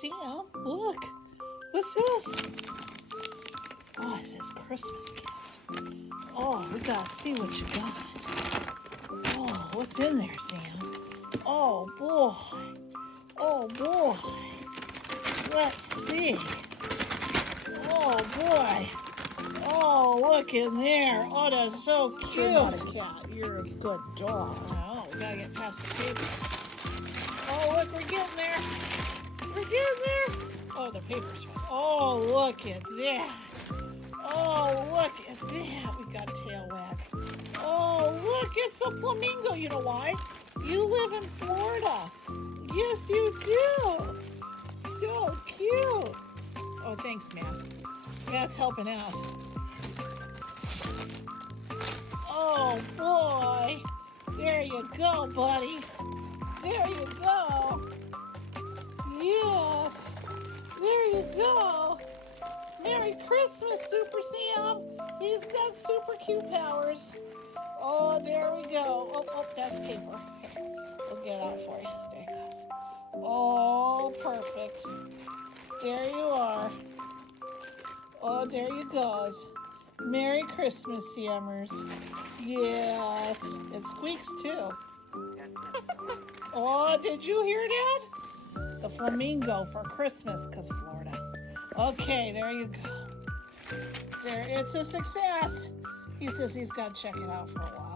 Sam. Look. What's this? Oh, it says Christmas gift. Oh, we gotta see what you got. Oh, what's in there, Sam? Oh, boy. Oh, boy. Let's see. Oh, boy. Oh, look in there. Oh, that's so cute. You're not a cat. You're a good dog. Oh, we gotta get past the paper. Oh, look, we're getting there. We're getting there. Oh, the paper's right. Oh, look at that. Oh, look at that. We got a tail wag. Oh, look, it's a flamingo. You know why? You live in Florida. Yes, you do. So cute. Oh, thanks, man. That's helping out. Oh, boy. There you go, buddy. There you go. Yes. There you go. Merry Christmas, Super Sam. He's got super cute powers. Oh, there we go. Oh, that's paper. Here, we'll get it out for you. There it goes. Oh, perfect. There you are. Oh, there you goes. Merry Christmas, Sammers. Yes. It squeaks, too. Oh, did you hear that? The flamingo for Christmas, because Florida. Okay, there you go. There, it's a success. He says he's got to check it out for a while.